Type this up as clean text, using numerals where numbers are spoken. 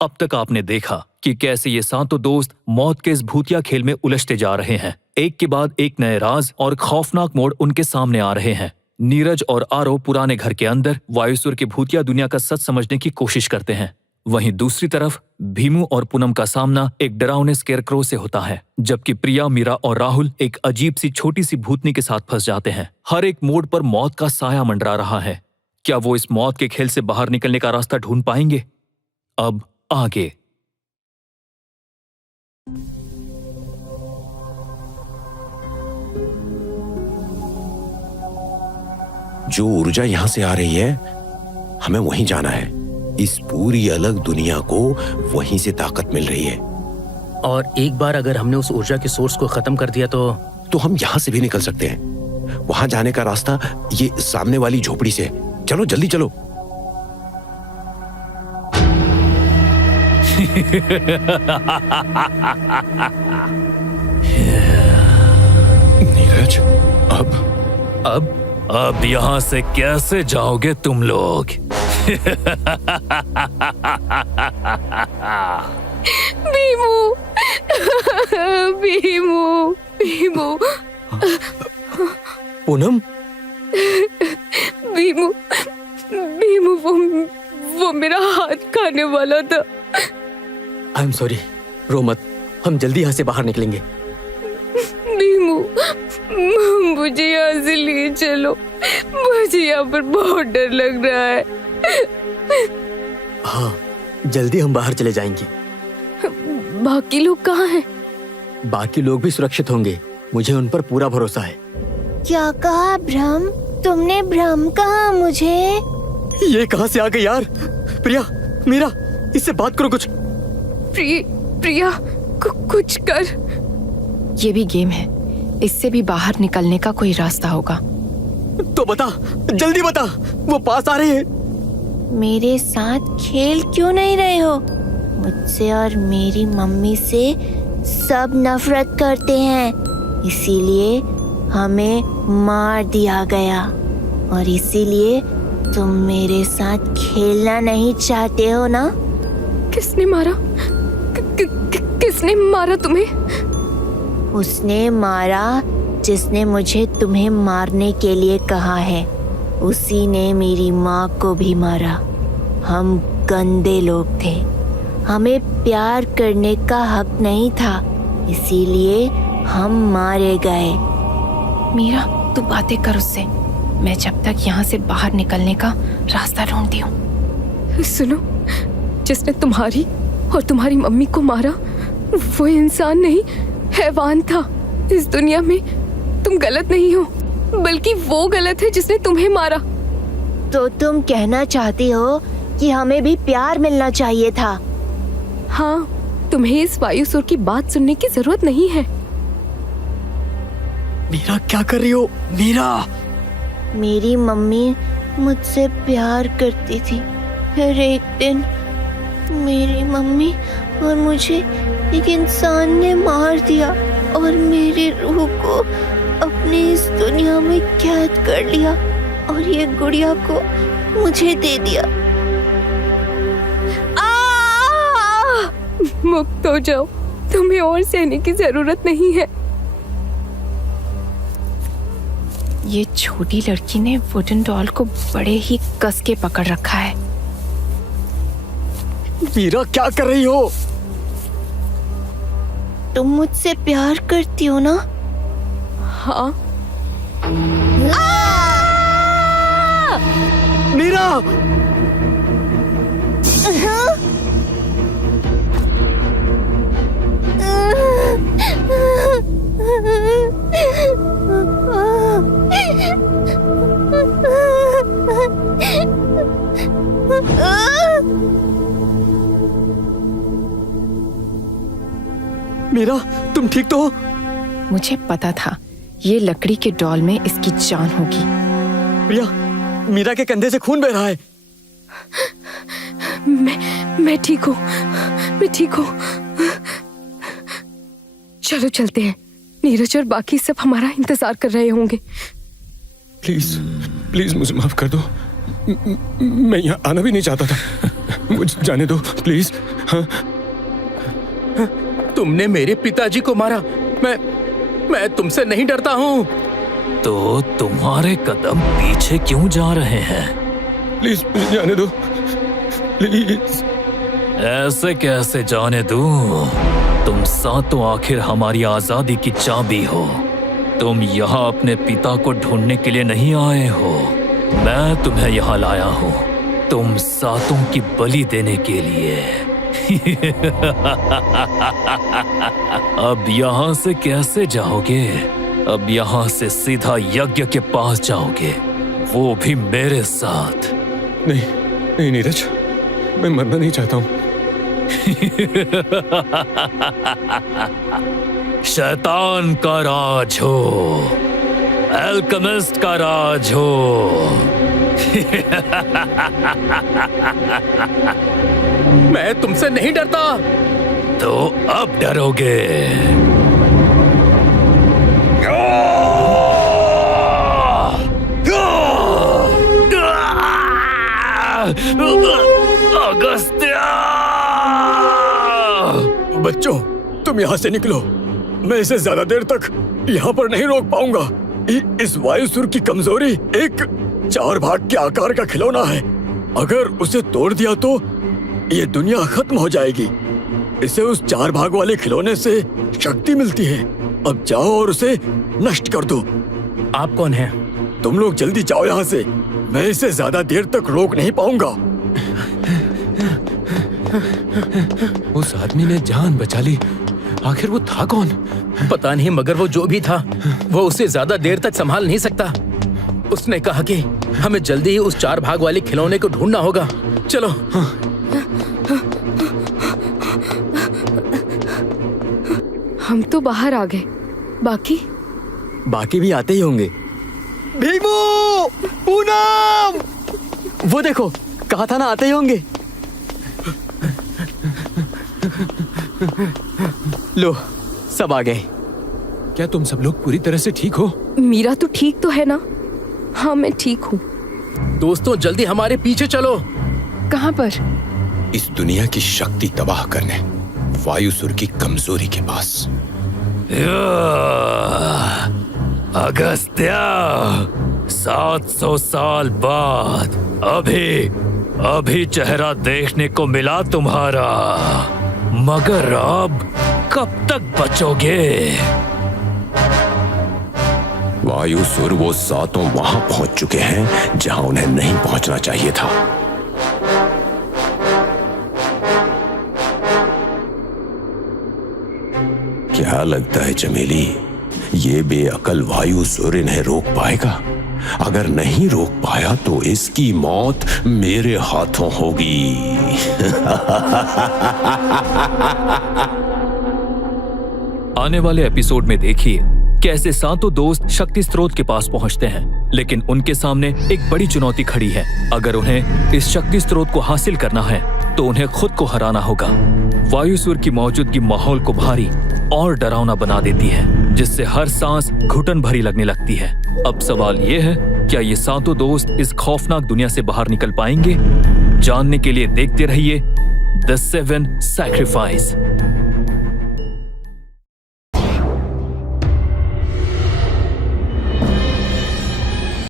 अब तक आपने देखा कि कैसे ये सातों दोस्त मौत के इस भूतिया खेल में उलझते जा रहे हैं। एक के बाद एक नए राज और खौफनाक मोड़ उनके सामने आ रहे हैं। नीरज और आरव पुराने घर के अंदर वायुसुर की भूतिया दुनिया का सच समझने की कोशिश करते हैं। वहीं दूसरी तरफ भीमू और पूनम का सामना एक डरावने स्केयरक्रो से होता है, जबकि प्रिया, मीरा और राहुल एक अजीब सी छोटी सी भूतनी के साथ फंस जाते हैं। हर एक मोड़ पर मौत का साया मंडरा रहा है। क्या वो इस मौत के खेल से बाहर निकलने का रास्ता ढूंढ पाएंगे? अब आगे। जो ऊर्जा यहां से आ रही है, हमें वहीं जाना है। इस पूरी अलग दुनिया को वहीं से ताकत मिल रही है। और एक बार अगर हमने उस ऊर्जा के सोर्स को खत्म कर दिया तो हम यहां से भी निकल सकते हैं। वहां जाने का रास्ता ये सामने वाली झोपड़ी से। चलो जल्दी चलो। नीरज, अब यहां से कैसे जाओगे तुम लोग? भीमू, भीमू, भीमू, पूनम, भीमू, भीमू, वो मेरा हाथ खाने वाला था। आई एम सॉरी, रो मत, हम जल्दी यहाँ से बाहर निकलेंगे। भीमू, मुझे यहाँ से ले चलो, मुझे यहाँ पर बहुत डर लग रहा है। हाँ, जल्दी हम बाहर चले जाएंगे। बाकी लोग कहाँ हैं? बाकी लोग भी सुरक्षित होंगे, मुझे उन पर पूरा भरोसा है। क्या कहा भ्रम? तुमने भ्रम कहा मुझे? ये कहाँ से आ गई यार? प्रिया, मीरा, इससे बात करो कुछ। प्रिया, कुछ कर। ये भी गेम है, इससे भी बाहर निकलने का कोई रास्ता होगा। तो बता, जल्दी बता, वो पास आ रहे हैं। मेरे साथ खेल क्यों नहीं रहे हो? मुझसे और मेरी मम्मी से सब नफरत करते हैं, इसीलिए हमें मार दिया गया और इसीलिए तुम मेरे साथ खेलना नहीं चाहते हो ना? किसने मारा? किसने मारा तुम्हें? उसने मारा जिसने मुझे तुम्हें मारने के लिए कहा है। उसी ने मेरी माँ को भी मारा। हम गंदे लोग थे, हमें प्यार करने का हक नहीं था, इसीलिए हम मारे गए। मीरा, तू बातें कर उससे, मैं जब तक यहाँ से बाहर निकलने का रास्ता ढूंढती हूँ। सुनो, जिसने तुम्हारी और तुम्हारी मम्मी को मारा वो इंसान नहीं, हैवान था। इस दुनिया में तुम गलत नहीं हो, बल्कि वो गलत है जिसने तुम्हें मारा। तो तुम कहना चाहती हो कि हमें भी प्यार मिलना चाहिए था? हाँ, तुम्हें इस वायुसुर की बात सुनने की जरूरत नहीं है। मीरा, क्या कर रही हो? मीरा, मेरी मम्मी मुझसे प्यार करती थी, फिर एक दिन मेरी मम्मी और मुझे एक इंसान ने मार दिया और मेरी रूह को अपनी इस दुनिया में कैद कर लिया और ये गुड़िया को मुझे दे दिया। मुक्त हो जाओ, तुम्हें और सहने की जरूरत नहीं है। ये छोटी लड़की ने वुडन डॉल को बड़े ही कस के पकड़ रखा है। मीरा, क्या कर रही हो? तुम मुझसे प्यार करती हो ना? हाँ। मीरा! मीरा, तुम ठीक तो हो? मुझे पता था ये लकड़ी के डॉल में इसकी जान होगी। प्रिया, मीरा के कंधे से खून बह रहा है। मैं ठीक हूँ, मैं ठीक हूँ। चलो चलते हैं, नीरज और बाकी सब हमारा इंतजार कर रहे होंगे। प्लीज प्लीज मुझे माफ कर दो, मैं यहाँ आना भी नहीं चाहता था। मुझे जाने दो प्लीज। हाँ? तुमने मेरे पिताजी को मारा। मैं तुमसे नहीं डरता हूँ। तो तुम्हारे कदम पीछे क्यों जा रहे हैं? प्लीज मुझे जाने दो प्लीज। ऐसे कैसे जाने दूं? तुम सातों आखिर हमारी आजादी की चाबी हो। तुम यहाँ अपने पिता को ढूंढने के लिए नहीं आए हो, मैं तुम्हें यहाँ लाया हूँ तुम सातों की बलि देने के लिए। अब यहाँ से कैसे जाओगे? अब यहाँ से सीधा यज्ञ के पास जाओगे, वो भी मेरे साथ। नहीं नहीं नीरज, मैं मरना नहीं चाहता हूँ। शैतान का राज हो, एल्केमिस्ट का राज हो। मैं तुमसे नहीं डरता। तो अब डरोगे। अगस्त्या! बच्चों तुम यहाँ से निकलो, मैं इसे ज्यादा देर तक यहाँ पर नहीं रोक पाऊंगा। इस वायुसुर की कमजोरी एक 4 भाग के आकार का खिलौना है। अगर उसे तोड़ दिया तो ये दुनिया खत्म हो जाएगी। इसे उस 4 भाग वाले खिलौने से शक्ति मिलती है। अब जाओ और उसे नष्ट कर दो। आप कौन हैं? तुम लोग जल्दी जाओ यहाँ से, मैं इसे ज्यादा देर तक रोक नहीं पाऊंगा। उस आदमी ने जान बचा ली, आखिर वो था कौन? पता नहीं, मगर वो जो भी था वो उसे ज्यादा देर तक संभाल नहीं सकता। उसने कहा कि हमें जल्दी ही उस 4 भाग वाले खिलौने को ढूंढना होगा। चलो। हम तो बाहर आ गए, बाकी भी आते ही होंगे। भीमू, पूनम, वो देखो, कहा था ना आते ही होंगे। लो सब आ गए। क्या तुम सब लोग पूरी तरह से ठीक हो? मीरा तो ठीक तो है ना? हाँ मैं ठीक हूँ। दोस्तों जल्दी हमारे पीछे चलो। कहाँ पर? इस दुनिया की शक्ति तबाह करने, वायुसुर की कमजोरी के पास। अगस्त्या, 700 साल बाद अभी चेहरा देखने को मिला तुम्हारा, मगर अब कब तक बचोगे? वायुसुर वो सातों वहां पहुंच चुके हैं जहां उन्हें नहीं पहुंचना चाहिए था। क्या लगता है चमेली, ये बेअकल वायुसुर इन्हें रोक पाएगा? अगर नहीं रोक पाया तो इसकी मौत मेरे हाथों होगी। आने वाले एपिसोड में देखिए कैसे सातों दोस्त शक्ति स्रोत के पास पहुंचते हैं, लेकिन उनके सामने एक बड़ी चुनौती खड़ी है। अगर उन्हें इस शक्ति स्रोत को हासिल करना है तो उन्हें खुद को हराना होगा। वायुसुर की मौजूदगी माहौल को भारी और डरावना बना देती है, जिससे हर सांस घुटन भरी लगने लगती है। अब सवाल ये है, क्या ये सातों दोस्त इस खौफनाक दुनिया से बाहर निकल पाएंगे? जानने के लिए देखते रहिए द 7 सैक्रिफाइस।